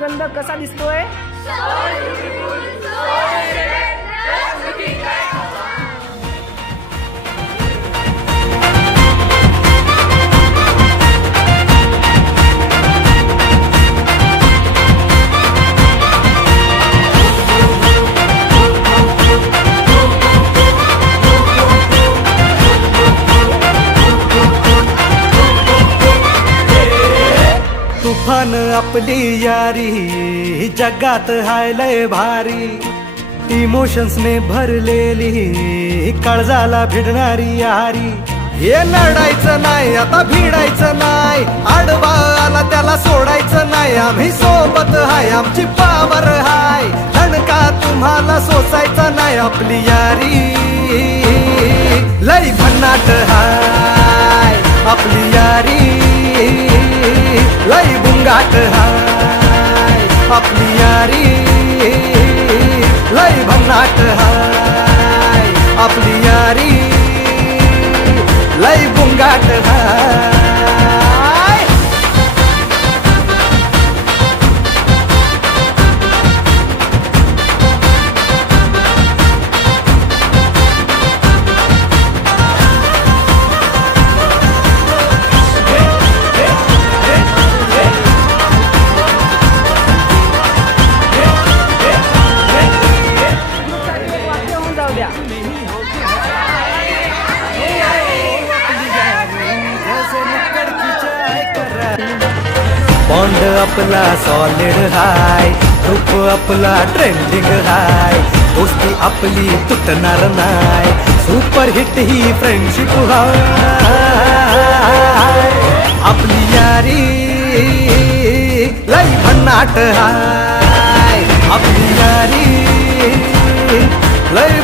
गंध कसा दिसतोय? तुफान आपली यारी जगात हाय लय भारी, इमोशन्स ने भरलेली काळजाला भिडणारी यारी. हे लढायचं नाही आता भिडायचं नाही, आडवा आला त्याला सोडायचं नाही. आम्ही सोबत हाय आमची पावर हाय, धणका तुम्हाला सोसायचा नाही. आपली यारी लय भन्नाट हाय, आपली यारी लय बुंगाट हाय. आपली यारी लय भन्नाट हाय, आपली यारी लय बुंगाट हाय. बॉन्ड आपला सॉलिड हाय, ग्रुप आपला ट्रेंडिंग हाय. दोस्ती आपली तुटणार नाय, सुपर हिट ही फ्रेंडशिप हाय. आपली यारी लय भन्नाट हाय, आपली यारी लय